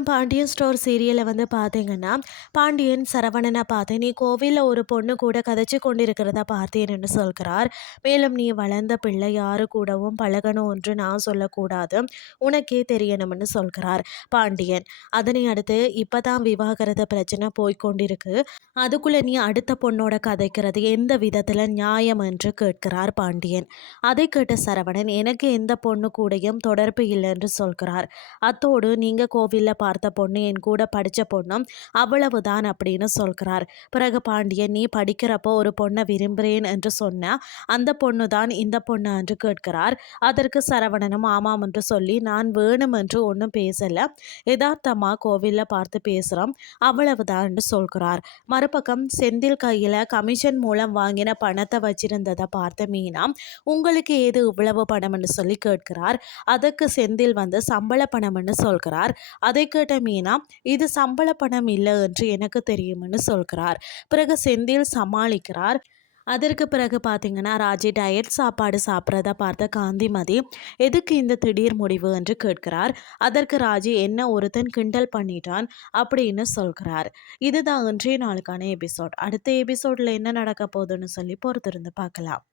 அப்புறம் பாண்டியன் ஸ்டோர் சீரியல்ல வந்து பார்த்தீங்கன்னா, பாண்டியன் சரவணன பார்த்து, "நீ கோவில்ல ஒரு பொண்ணு கூட கதைச்சு கொண்டிருக்கிறத பார்த்தேன்" சொல்கிறார். மேலும், "நீ வளர்ந்த பிள்ளை யாரு கூடவும் பழகணும் என்று நான் சொல்லக்கூடாது. உனக்கே தெரியணும்னு" சொல்கிறார் பாண்டியன். அதனை அடுத்து, "இப்பதான் விவாகரத்து பிரச்சனை போய்க் கொண்டிருக்கு. அதுக்குள்ள நீ அடுத்த பொண்ணோட கதைக்கிறது எந்த விதத்துல நியாயம் என்று கேட்கிறார் பாண்டியன். அதை கேட்ட சரவணன், "எனக்கு எந்த பொண்ணு கூடயும் தொடர்பு இல்லை" என்று சொல்கிறார். அத்தோடு, "நீங்க கோவில்ல பார்த்த பொண்ணு என் கூட படிச்ச பொண்ணும் அவ்வளவுதான்" அப்படின்னு சொல்கிறார். பிறகு பாண்டியன், "நீ படிக்கிறப்போ ஒரு பொண்ணை விரும்புகிறேன் என்று சொன்ன அந்த பொண்ணு தான் இந்த பொண்ணு என்று கேட்கிறார். அதற்கு சரவணனும் ஆமாம் என்று சொல்லி, "நான் வேணும் என்று ஒன்றும் பேசல, யதார்த்தமா கோவில்ல பார்த்து பேசுறோம், அவ்வளவுதான்" என்று சொல்கிறார். மறுபக்கம் செந்தில் கையில கமிஷன் மூலம் வாங்கின பணத்தை வச்சிருந்ததை பார்த்த மீனா, "உங்களுக்கு ஏது இவ்வளவு பணம்னு சொல்லி கேட்கிறார். அதற்கு செந்தில் வந்து சம்பள பணம்னு சொல்கிறார். அதை கேட்ட மீனா, "இது சம்பள பணம் இல்லை என்று எனக்கு தெரியும்னு சொல்கிறார். பிறகு செந்தில் சமாளிக்கிறார். அதற்கு பிறகு பார்த்தீங்கன்னா, ராஜி டயட் சாப்பாடு சாப்பிட்றத பார்த்த காந்திமதி, "எதுக்கு இந்த திடீர் முடிவு" என்று கேட்கிறார். அதற்கு ராஜி, "என்ன ஒருத்தன் கிண்டல் பண்ணிட்டான்" அப்படின்னு சொல்கிறார். இதுதான் இன்றைய நாளுக்கான எபிசோட். அடுத்த எபிசோட்ல என்ன நடக்க போகுதுன்னு சொல்லி பொறுத்திருந்து பார்க்கலாம்.